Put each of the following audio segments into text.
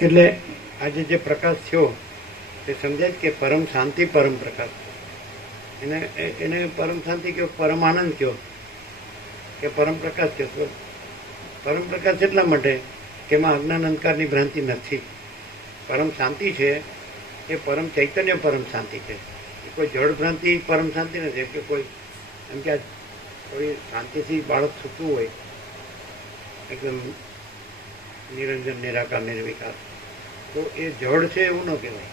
એટલે આજે જે પ્રકાશ થયો તે સમજાય કે પરમ શાંતિ પરમ પ્રકાશ એને એને પરમ શાંતિ કયો, પરમ આનંદ કયો કે પરમ પ્રકાશ કયો. તો પરમ પ્રકાશ એટલા માટે કે એમાં અજ્ઞાન અંધકારની ભ્રાંતિ નથી. પરમ શાંતિ છે એ પરમ ચૈતન્ય પરમ શાંતિ છે. એ કોઈ જળ ભ્રાંતિ પરમ શાંતિ નથી. કે કોઈ એમ કે કોઈ શાંતિથી બાળક સૂતું હોય એકદમ નિરંજન નિરાકાર નિર્વિકાર, તો એ જળ છે એવું ન કહેવાય.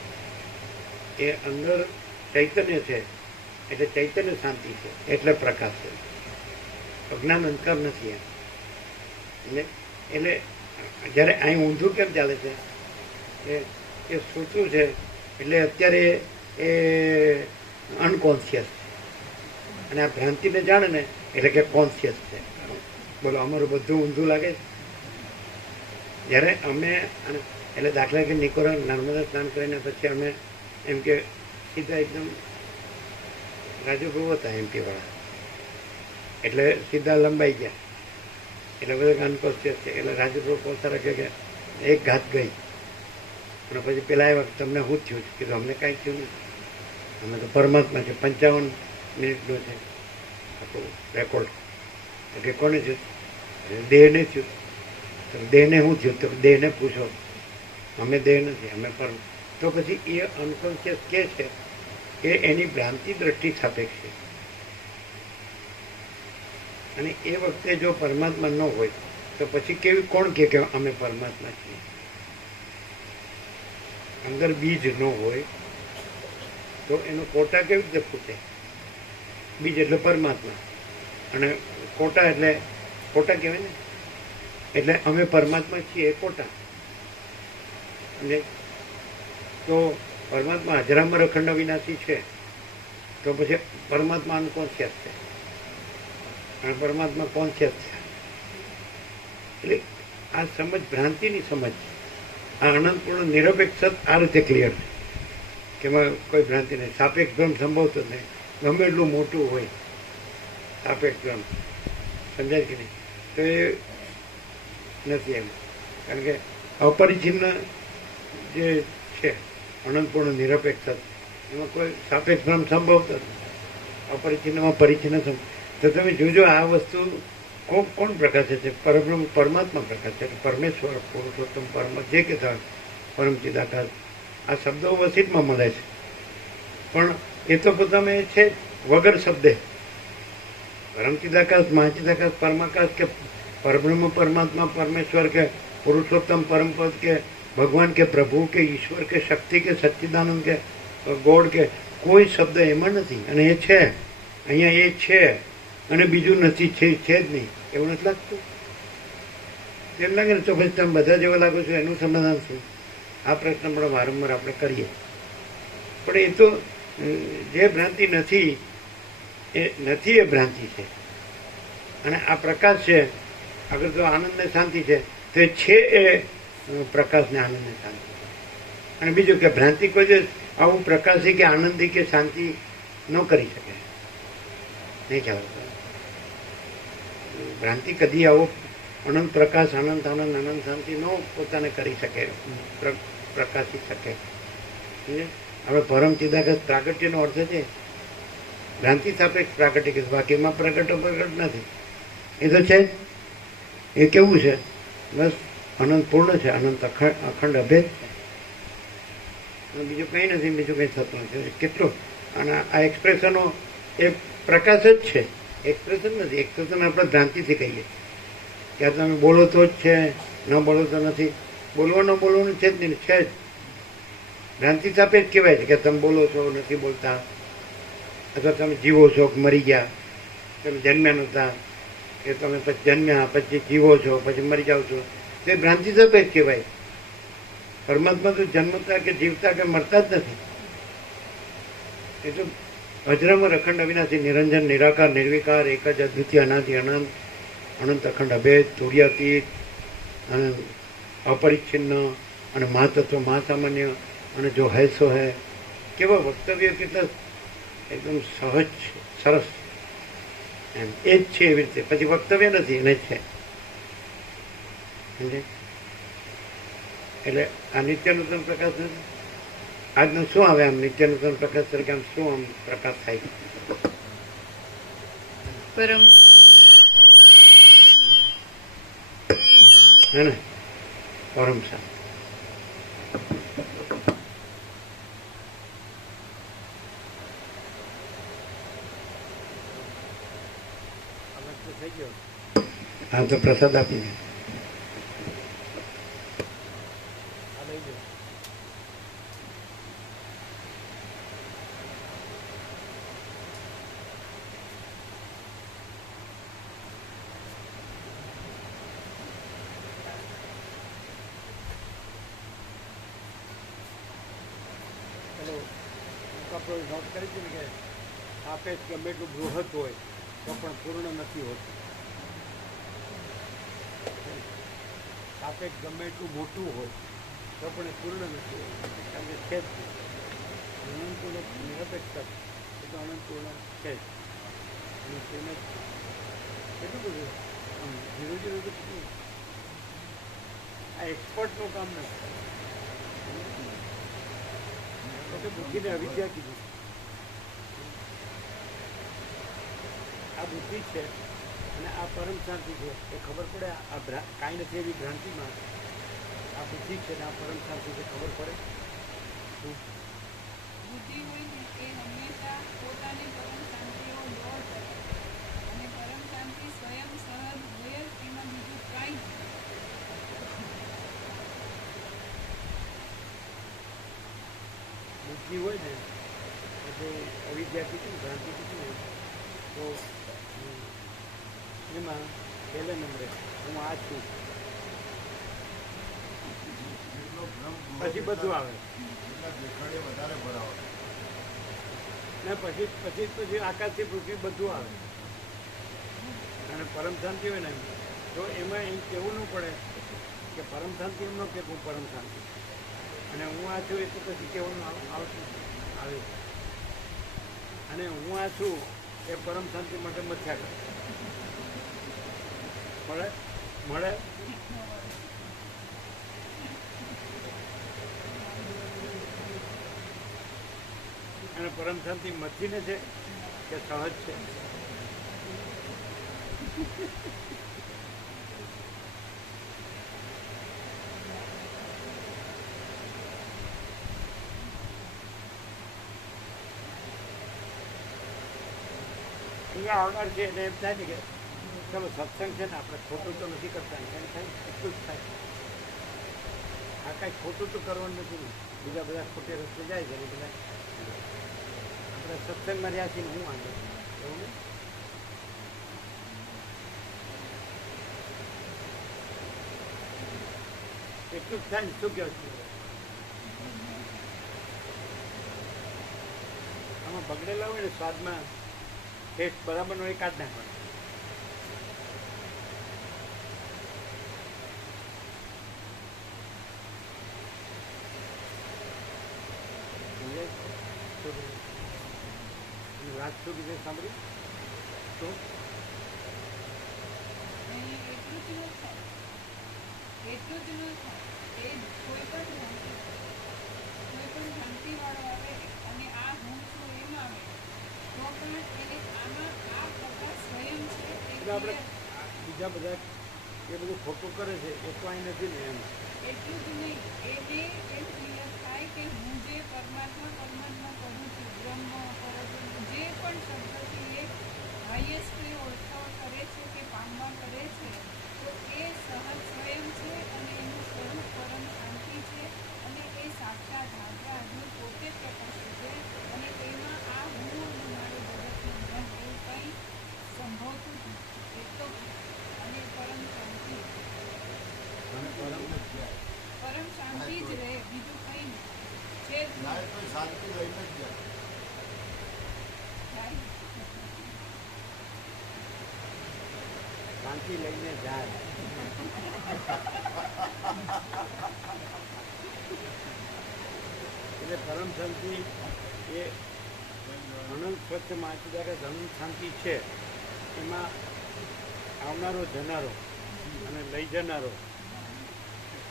એ અંદર ચૈતન્ય છે એટલે ચૈતન્ય શાંતિ છે, એટલે પ્રકાશ છે. અજ્ઞાન અંધકાર નથી એમ. એટલે જ્યારે અહીં ઊંધું કેમ ચાલે છે એ સૂતું છે એટલે અત્યારે એ અનકોન્શિયસ છે, અને આ ભ્રાંતિને જાણે ને એટલે કે કોન્શિયસ છે. બોલો, અમારું બધું ઊંધું લાગે છે. જ્યારે અમે એટલે દાખલા કે નિકોરા નર્મદા સ્નાન કરીને પછી અમે એમ કે સીધા એકદમ રાજુપ્રભુ હતા એમપી વાળા, એટલે સીધા લંબાઈ ગયા. એટલે બધા અનકોન્શિયસ છે. એટલે રાજુપ્રભુ પોતા રાખે કે એક ઘાત ગઈ. અને પછી પેલા એ વખત તમને શું થયું છે? કીધું અમને કાંઈ થયું નથી, અમે તો પરમાત્મા છે. 55 મિનિટનો છે આખું રેકોર્ડ. કે કોને થયું? દેહને થયું. તો દેહને શું થયું? તો દેહને પૂછો. અમે દેહ નથી, અમે પરમ. તો પછી એ અનકોન્શિયસ કે છે કે એની ભ્રાંતિ દ્રષ્ટિ સાપેક્ષ છે. અને એ વખતે જો પરમાત્મા ન હોય તો પછી કેવી કોણ કે અમે પરમાત્મા છીએ? અંદર બીજ ન હોય તો એનો કોટા કેવી રીતે ફૂટે? બીજ એટલે પરમાત્મા, અને કોટા એટલે કોટા કહેવાય ને. એટલે અમે પરમાત્મા છીએ એ કોટા. અને તો પરમાત્મા અજરામર અખંડ અવિનાશી છે, તો પછી પરમાત્મા અનકોન્શિયસ છે અને પરમાત્મા કોન્શિયસ છે. એટલે આ સમજ ભ્રાંતિની સમજ છે. આ અનંતપૂર્ણ નિરપેક્ષ આ રીતે ક્લિયર છે કે એમાં કોઈ ભ્રાંતિ નહીં. સાપેક્ષ ભ્રમ સંભવતો જ નહીં, ગમે એટલું મોટું હોય સાપેક્ષ ભ્રમ. સમજાય કે નહીં? તો એ નથી એમ. કારણ કે અપરિચ્છિન્ન જે છે અનંતપૂર્ણ નિરપેક્ષ, એમાં કોઈ સાપેક્ષ ભ્રમ સંભવતો જ નહીં. અપરિચ્છિન્નમાં પરિચ્છિન્ન તો તમે જોજો આ વસ્તુ કોણ પ્રકાશે છે? પરબ્રહ્મ પરમાત્મા પ્રકાશ છે. પરમેશ્વર પુરુષોત્તમ પરમ જે કે થાય પરમ ચિદાકાશ, આ શબ્દો વસીતમાં મળે છે, પણ એ તો પોતામાં છે વગર શબ્દે. પરમ ચિદાકાશ, મહાચિદાકાશ, પરમાકાશ કે પરબ્રહ્મ પરમાત્મા પરમેશ્વર કે પુરુષોત્તમ પરમપદ કે ભગવાન કે પ્રભુ કે ઈશ્વર કે શક્તિ કે સચ્ચિદાનંદ કે ગોડ કે કોઈ શબ્દ એમાં નથી. અને એ છે અહીંયા, એ છે અને બીજું નથી, છે જ નહીં. એવું નથી લાગતું? એમ લાગે ને તો પછી તમે બધા જેવા લાગો છો. એનું સમાધાન શું? આ પ્રશ્ન પણ વારંવાર આપણે કરીએ. પણ એ તો જે ભ્રાંતિ નથી એ નથી, એ ભ્રાંતિ છે. અને આ પ્રકાશ છે. અગર તો આનંદ ને શાંતિ છે તો એ છે એ પ્રકાશ ને આનંદ ને શાંતિ. અને બીજું કે ભ્રાંતિ કોઈ જ આવું પ્રકાશી કે આનંદી કે શાંતિ ન કરી શકે. નહીં ખ્યાલ? ભ્રાંતિ કદી આવો અનંત પ્રકાશ, અનંત આનંદ, અનંત શાંતિ ન પોતાને કરી શકે, પ્રકાશી શકે. હવે પરમ ચિદાકાશ પ્રાગટ્યનો અર્થ છે ભ્રાંતિ સાપેક્ષ પ્રાગટ્ય. બાકી એમાં પ્રગટ નથી. એ તો છે એ કેવું છે? બસ અનંત પૂર્ણ છે, અનંત અખંડ અભેદ છે. બીજું કંઈ નથી, બીજું કંઈ થતું નથી. કેટલું અને આ એક્સપ્રેશનો એ પ્રકાશ જ છે, એક્સપ્રેશન નથી. એક્સપ્રેશન આપણે ભ્રાંતિથી કહીએ કે તમે બોલો તો જ છે, ન બોલો તો નથી. બોલવાનું બોલવાનું છે જ નહીં, છે જ. ભ્રાંતિ સાપેક્ષ કહેવાય છે કે તમે બોલો છો, નથી બોલતા, અથવા તમે જીવો છો કે મરી ગયા, તમે જન્મ્યા નહોતા, કે તમે પછી જન્મ્યા પછી જીવો છો પછી મરી જાઓ છો. તે ભ્રાંતિ સાપેક્ષ કહેવાય. પરમાત્મા તો જન્મતા કે જીવતા કે મરતા જ નથી. એ તો અજરામર અખંડ અવિનાશી નિરંજન નિરાકાર નિર્વિકાર એક જ અદ્વિતીય અનાદિ અનંત અનંત અખંડ અભેદ તુર્યાતીત અને અપરિચ્છિન્ન અને મહાતત્વ મહાસામાન્ય અને જો હૈ સો હૈ. કેવા વક્તવ્ય કેટલા એકદમ સહજ સરસ એમ. એ જ છે એવી રીતે. પછી વક્તવ્ય નથી, એને જ છે. એટલે આ નિત્યનૂતન પ્રકાશ નથી. આજનું શું આવે આમ નિત્યનૂતન પ્રકાશ તરીકે આમ શું આમ પ્રકાશ થાય? પરમ હે ને પરમ શાંતિ. હા તો પ્રસાદ આપી દે. આપણે નોટ કરી છે ને કે સાપેક્ષ ગમે એટલું બૃહદ હોય તો પણ પૂર્ણ નથી હોતું. સાપેક્ષ ગમે એટલું મોટું હોય તો પણ એ પૂર્ણ નથી હોતું, કારણ કે છે જ નહીં. અનંતપૂર્ણ નિરપેક્ષ એ તો અનંતપૂર્ણ છે જ. અને તેને કેટલું બધું આમ ધીરે ધીરે તો કેટલું આ એક્સપર્ટનું કામ નથી. બુદ્ધિને અવિદ્યા કીધું. આ બુદ્ધિ છે અને આ પરમ શાંતિ છે એ ખબર પડે. આ કાંઈ નથી એવી ભ્રાંતિમાં આ બુદ્ધિ છે ને આ પરમ શાંતિ છે ખબર પડે. બુદ્ધિ હોય ને એ હંમેશા પોતાની પરમ શાંતિઓ દોડ કરે અને પરમ શાંતિ સ્વયં સહજ હોય જ, એમાં બીજું કાંઈ જ નથી. બુદ્ધિ હોય ને એટલે અવિદ્યા કીધી ને ભ્રાંતિ કીધી ને તો એમાં પહેલા નંબરે હું આ છું પછી બધું આવે ને પછી આકાશથી પૃથ્વી બધું આવે. અને પરમ શાંતિ હોય ને તો એમાં એમ કહેવું ન પડે કે પરમ શાંતિ એમ ન કે હું પરમ શાંતિ અને હું આ છું એ તો પછી કહેવાનું આવતું આવે. અને હું આ છું એ પરમ શાંતિ માટે મથ્યા કરે મળે મળે. અને પરમ શાંતિ મથીને છે કે સહજ છે? અહીંયા આવનાર છે એને એમ થાય ને કે ચલો સત્સંગ છે ને આપણે ખોટું તો નથી કરતા ને એમ થાય એટલું જ થાય. આ કાંઈ ખોટું તો કરવાનું નથી ને બીજા બધા ખોટે રસ્તે જાય છે ને બધા આપણે સત્સંગમાં રહ્યા છીએ હું વાંધો એવું ને. એટલું જ થાય ને. શું કહો છો? આમાં બગડેલા હોય ને સ્વાદમાં ટેસ્ટ બરાબર નો એ કાઢ નાખવાનો. વાત શું કીધું સાંભળ્યું તો એટલું જ ન થાય, એટલું જ ન થાય. એ કોઈ પણ ભ્રાંતિવાળો આવે અને આ હું છું એમ આવે તો પણ એને આમાં આ પ્રકાશ સ્વયં છે એટલે આપણે બીજા બધા એ બધું ખોટું કરે છે એ તો અહીં નથી ને એમ. એટલું જ નહીં, એને એમ ક્લિયર થાય કે હું જે પરમાત્મા કહું છું, બ્રહ્મ પરબ્રહ્મ જે પણ શબ્દથી એ હાઈએસ્ટ ઓળખાણ કરે છે કે પામવા કરે છે તો એ સહજ સ્વયં છે અને એનું સ્વરૂપ પરમ શાંતિ છે અને એ સાક્ષાત હાજરા હાજર પોતે પ્રકાશ છે અને એમાં આ હું અને મારું જગતનું બ્રહ્મ એવું કંઈ સંભવતું જ નથી. એ તો અને પરમ શાંતિ પરમ શાંતિ જ રહે, બીજું કંઈ નહીં છે જ નહીં. શાંતિ લઈને જ જાય. શાંતિ લઈને જાય. એટલે પરમ શાંતિ એ અનંત સ્વચ્છ માચુદારે અનંત શાંતિ છે. એમાં આવનારો જનારો અને લઈ જનારો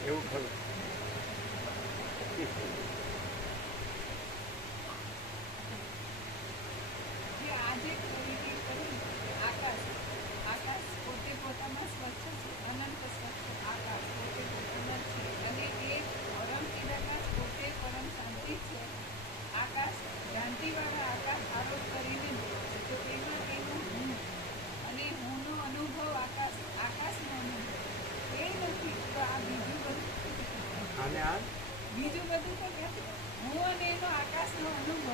એવું ખરું. જે આજે ખરીદી કરું આકાશ આકાશ પોતે પોતામાં સ્વચ્છ છે, અનંત સ્વચ્છ આકાશ પોતે પોતામાં છે, અને એ પરમ ચિદાકાશ પોતે પરમ શાંતિ છે. આકાશ શાંતિવાળા આકાશ આરોપ કરીને બોલે છે, તો એમાં એનો હું અને હુંનો અનુભવ આકાશનો અનુભવ એ નથી. તો આ બીજું બધું અને આ બીજું બધું તો ક્યાંથી? હું અને એનો આકાશનો અનુભવ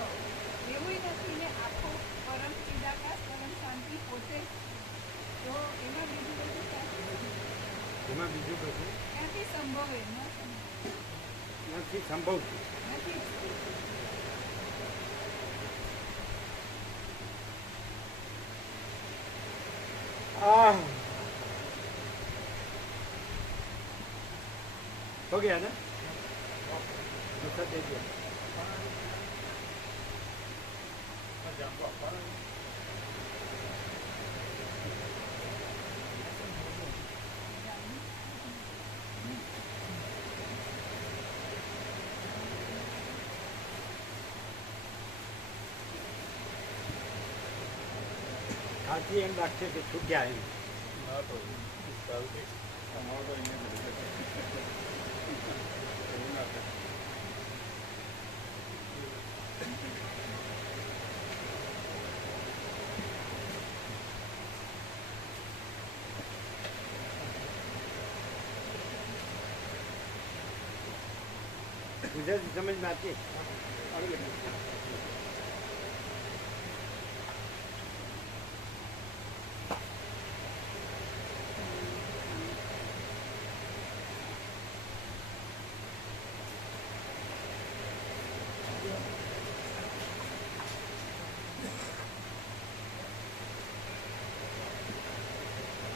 એવું નથી ને, આખો પરમ ચિદાકાશ પરમ શાંતિ પોતે. તો એમાં બીજું બધું ક્યાંથી ક્યાંથી સંભવે? ન સંભવે. નથી સંભવતું. નથી. हो गया ना? दूसरा दे दिया. ખાતી એમ લાગશે કે છૂટ્યા એમ. ગુજરાતી સમજ में आती है?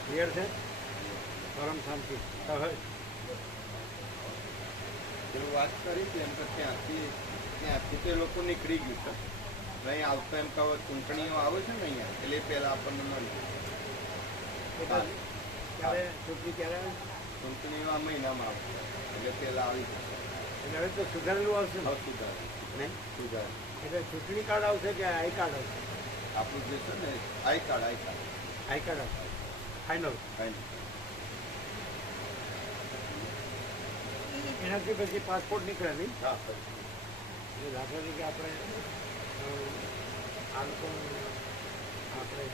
ક્લિયર છે? પરમ શાંતિ સહજ. એવું વાત કરી છે એમ તો ત્યાંથી તે લોકો નીકળી ગયું છે. અહીં આવતા એમ કહો ચૂંટણીઓ આવે છે ને અહીંયા, એટલે પહેલાં આપણને મળી ક્યારે ચૂંટણી ક્યારે આવે? ચૂંટણીઓ આ મહિનામાં આવશે, એટલે પહેલાં આવી જશે. એટલે હવે તો સુધારેલું આવશે ને? હવે સુધારે નહીં સુધારે એટલે ચૂંટણી કાર્ડ આવશે કે આઈ કાર્ડ આવશે? આપણું જે છે ને આઈ કાર્ડ આઈ કાર્ડ આવશે ફાઇનલ. કાંઈ એનાથી પછી પાસપોર્ટ નીકળે નહીં? હા એટલે દાખલા તરીકે આપણે આ લોકો આપણે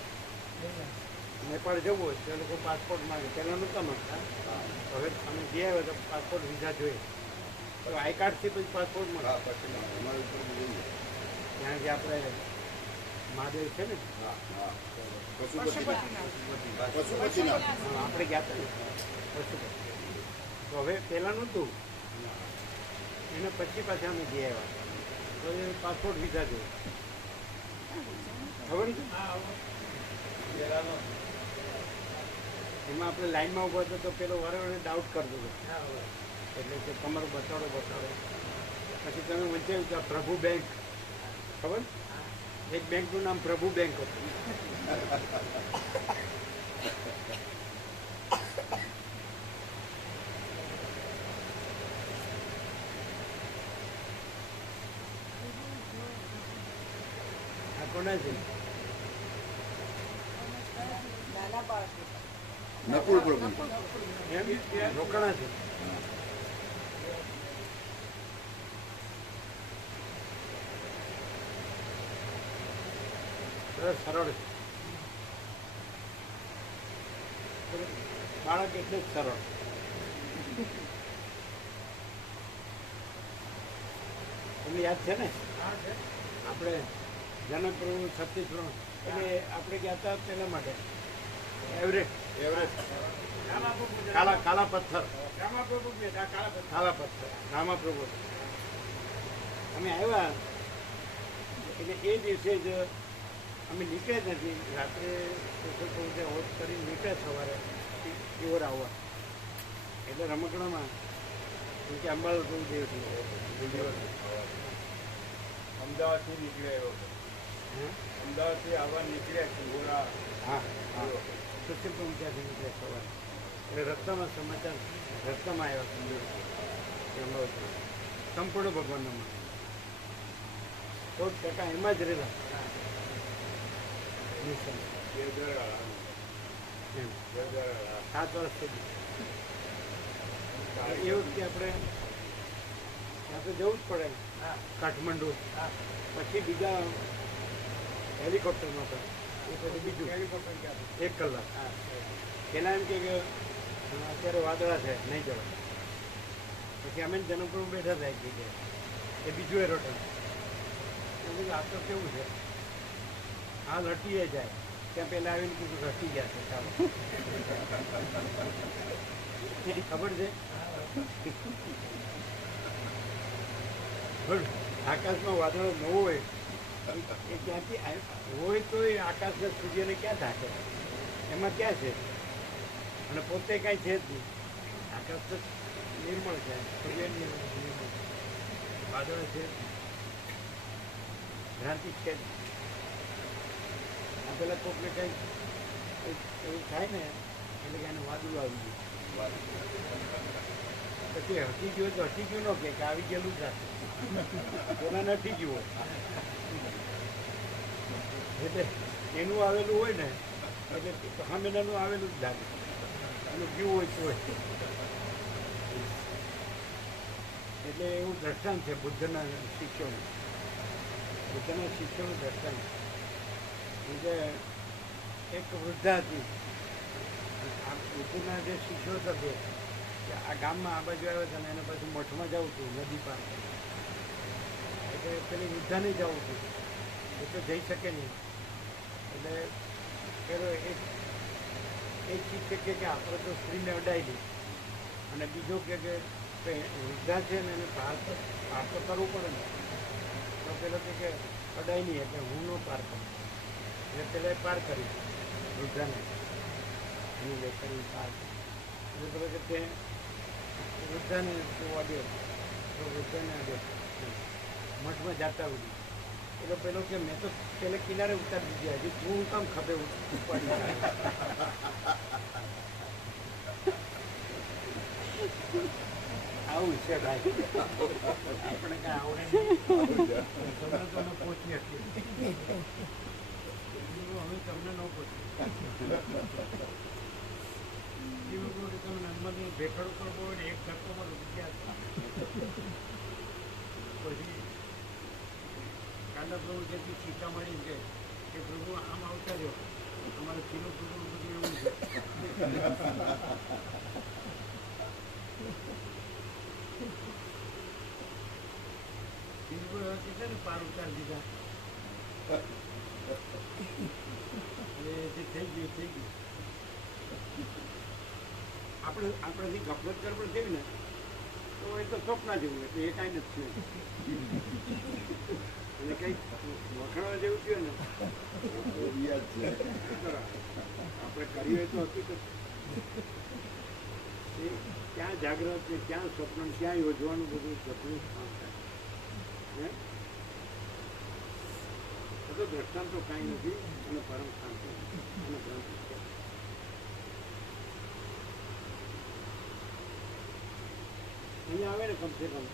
નેપાળ જવું હોય તો એ લોકો પાસપોર્ટ માંગે. પહેલાં નહોતા માંગતા, હવે અમે જે આવ્યા તો પાસપોર્ટ વિઝા જોઈએ. તો આઈ કાર્ડથી પછી પાસપોર્ટ મળે. હા પછી અમારે ઉપર જોઈએ. ત્યાં જે આપણે મહાદેવ છે ને, હા હા પશુપતિનાથ. આપણે ગયા હતા ને પશુપતિ. તો હવે પહેલાં નહોતું, એના પછી પાછા અમે જઈ આવ્યા તો એ પાસપોર્ટ વિઝા જોઈએ. ખબર છે? એમાં આપણે લાઈનમાં ઊભા હતા તો પેલો વારે ડાઉટ કરતો હતો, એટલે કે તમારો બતાડો. પછી તમે વંચાયું કે પ્રભુ બેંક, ખબર? એક બેંકનું નામ પ્રભુ બેંક હતું. આ કોના છે? નાના બાળકો નકુલ પ્રભુ એમ રોકાણા છે. સરળ છે બાળક એટલે જ સરળ. તમને યાદ છે ને આપણે જનકપ્રભુ છત્તીસગઢ એટલે આપણે ગયા હતા પેલા માટે એવરેસ્ટ કાલા પથ્થર રામાપ્રભુ અમે આવ્યા એટલે એ દિવસે જ અમે નીકળ્યા નથી. રાત્રે હોટ કરીને નીકળ્યા સવારે ઇવર આવવા. એટલે રમકડામાં કેમ કે અંબાલાલ પ્રભુ દેવ અમદાવાદથી નીકળ્યા અમદાવાદથી આવવા નીકળ્યા કિંગોરા. હા સુશીલ પ્રભુ ત્યાંથી નીકળ્યા સવારે. એટલે રસ્તામાં સમાચાર રસ્તામાં આવ્યા અમદાવાદ. સંપૂર્ણ ભગવાનનો માન 100% એમાં જ રહેલા નિશ્ચય. એમ 7 વર્ષ સુધી એ વખતે આપણે ત્યાં તો જવું જ પડે કાઠમંડુ, પછી બીજા હેલિકોપ્ટરમાં હતા, એ પછી બીજું 1 કલાક. પેલા એમ કે અત્યારે વાદળા છે નહીં જવાય. પછી અમે જનકપુરમાં બેઠા હતા એક જગ્યાએ, એ બીજું એરોટન. એમ કીધું આ તો કેવું છે, હાલ હટીએ જાય ત્યાં પહેલાં આવીને કીધું હટી ગયા છે ચાલો. ખબર છે પણ આકાશમાં વાદળો ન હોય એ ક્યાંથી હોય તો એ આકાશને સૂર્યને ક્યાં ઢાંકે? એમાં ક્યાં છે? અને પોતે કાંઈ છે જ નહીં. આકાશ તો નિર્મળ છે, સૂર્ય નિર્મળ, વાદળ છે, ભ્રાંતિ છે જ. આ પેલા કોકને કંઈક એવું થાય ને એટલે કે એને વાદળું આવી ગયું, પછી હટી ગયું તો હટી ગયું ન કે આવી ગયેલું જ રાખે, પેલા હટી ગયું હોય એટલે એનું આવેલું હોય ને એટલે સામેનાનું આવેલું જ લાગે, એનું ગયું હોય તો એટલે એવું દ્રષ્ટાંત છે બુદ્ધના શિષ્યોનું. બુદ્ધના શિષ્યોનું દ્રષ્ટાંત એટલે એક વૃદ્ધા હતી. આ બુદ્ધના જે શિષ્યો હતા બે, કે આ ગામમાં આ બાજુ આવ્યા હતા ને એને પાછું મઠમાં જવું હતું નદી પાર, એટલે પેલી વૃદ્ધાને જવું હતું એ તો જઈ શકે નહીં. એટલે પેલો એક શિક્ષક કે આપણે તો સ્ત્રીને અડાવી અને બીજો કે વૃદ્ધા છે ને એને પાર તો કરવું પડે ને. તો પેલો કે અડાય નહીં એટલે હું ન પાર કરું. એટલે પેલા પાર કરી વૃદ્ધાને હું લે કરી પાર. એટલે પેલો કે તે વૃદ્ધાને જોવા દે તો વૃદ્ધાને દે મઠમાં જાતા ઉડી. એટલે પેલો કે મેં તો પેલે કિનારે ઉતારી દીધી, હજી તું કામ ખભે ઉપાડી. આવું છે ભાઈ, આપણે કાંઈ આવડે નહીં, તમને તો અમે પહોંચી શકીએ, હવે તમને ન પહોંચી. એવું કહું કે તમે નર્મદની ભેખડ ઉપર હોય ને એક ધક્કોમાં રૂપિયા પછી કાંડા પ્રભુ જેથી શીખા મળી છે કે પ્રભુ આમ આવતા રહ્યો, અમારે કિલો પ્રભુ બધું એવું છે. કેટલા ને પાર ઉતારી દીધા એટલે જે થઈ ગયું. આપણાથી ગફલત ગડબડ થઈ ને તો એ તો સ્વપ્ના જેવું, એટલે એ કાંઈ નથી થયું. અને કંઈક વખાણવા જેવું થયું ને આપણે કરીએ તો હકીકત એ ક્યાં જાગ્રત ને ક્યાં સ્વપ્ન ક્યાં યોજવાનું બધું સ્વપ્ન કામ થાય. તો દ્રષ્ટાંતો કાંઈ નથી અને પરમ શાંતિ અને ગ્રંથ છે. અહીંયા આવે ને કમસે કમ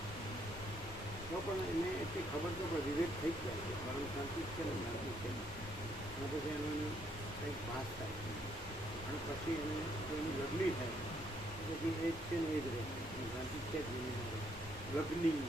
તો પણ એને એટલી ખબર તો પણ વિવેક થઈ જ જાય છે પરમ શાંતિ જ છે ને શાંતિ છે. અને પછી એનો કંઈક ભાસ થાય અને પછી એને એની લગ્ની થાય પછી એ જ છે ને એ જ રહે શાંતિ છે જ ગગની